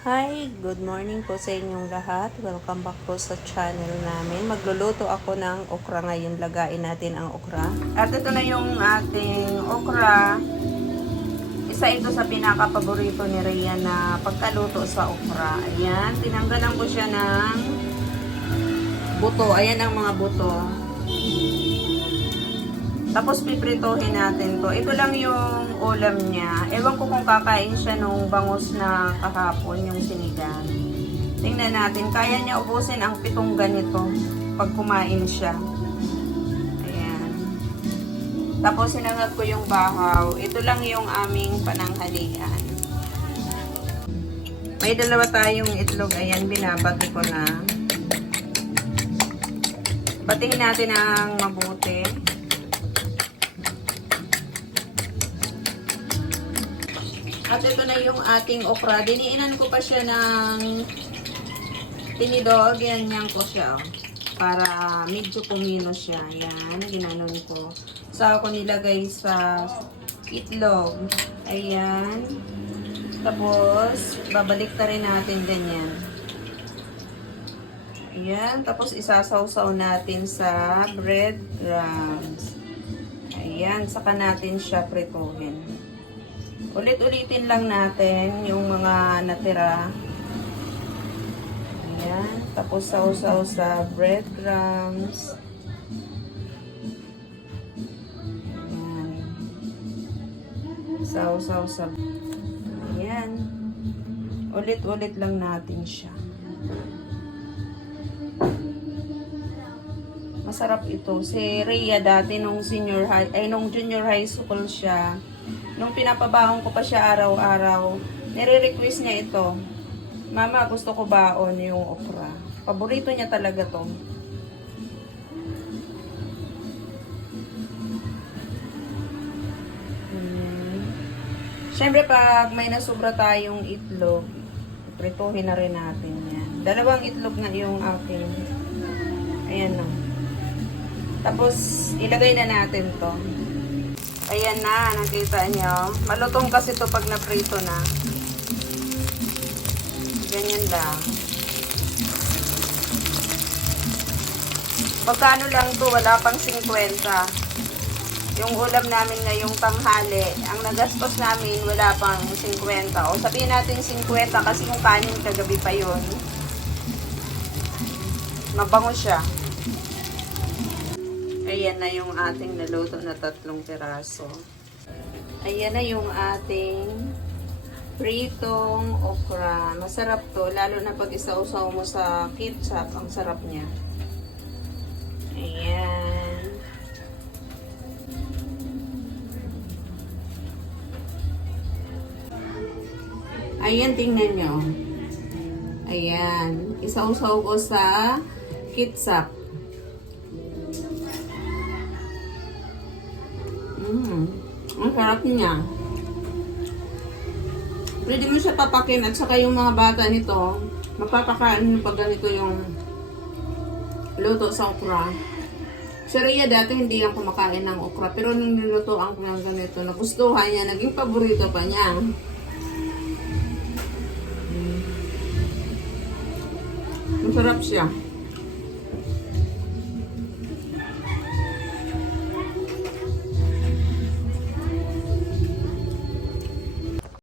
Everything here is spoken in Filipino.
Hi, good morning po sa inyong lahat. Welcome back po sa channel namin. Magluluto ako ng okra ngayon. Lagain natin ang okra. At ito na yung ating okra. Isa ito sa pinaka-paborito ni Rhea na pagkaluto sa okra. Ayan, tinanggalan ko siya ng buto. Ayan ang mga buto. Tapos pipritohin natin to. Ito lang yung ulam niya. Ewan ko kung kakain siya nung bangus na kahapon, yung sinigang. Tingnan natin. Kaya niya ubusin ang pitong ganito pag kumain siya. Ayan. Tapos sinangag ko yung bahaw. Ito lang yung aming pananghalian. May dalawa tayong itlog. Ayan, binabati ko na. Batihin natin ang mabuti. At ito na yung ating okra. Diniinan ko pa siya ng tinidog. Yan, yan ko siya. Para medyo kumino siya. Yan, ginanon ko. Saka ko nilagay sa itlog. Ayan. Tapos, babalik ta rin natin ganyan. Ayan. Tapos, isasawsaw natin sa bread crumbs. Ayan. Saka natin siya prituhin. Ulit-ulitin lang natin yung mga natira. Ayan. Tapos sausaw sa breadcrumbs. Ayan. Sausaw sa... Ayan. Ulit-ulit lang natin siya. Masarap ito. Si Rhea dati nung senior high, ay nung junior high school siya, nung pinapabaon ko pa siya araw-araw, nire-request niya ito. Mama, gusto ko baon yung okra. Paborito niya talaga to. Hmm. Siyempre, pag may nasubra tayong itlog, prituhin na rin natin yan. Dalawang itlog na yung aking. Ayan na. Tapos, ilagay na natin to. Ayan na, nakita nyo. Malutong kasi to pag naprito na. Ganyan lang. Pagkano lang to, wala pang 50. Yung ulam namin ngayong tanghali, ang nagastos namin, wala pang 50. O sabihin natin 50 kasi yung kanin kagabi pa yun. Mabango siya. Ayan na yung ating naluto na tatlong piraso. Ayan na yung ating pritong okra. Masarap to, lalo na pag isausaw mo sa ketchup, ang sarap niya. Ayan. Ayan, tingnan nyo. Ayan. Isausaw ko sa ketchup. Ang sarap niya. Pwede mo siya papakin at saka yung mga bata nito, mapapakain nyo pag ganito yung luto sa okra. Si Rhea dati hindi yan kumakain ng okra, pero nung nilutoan ko ng ganito, nagustuhan niya, naging paborito pa niya. Masarap siya.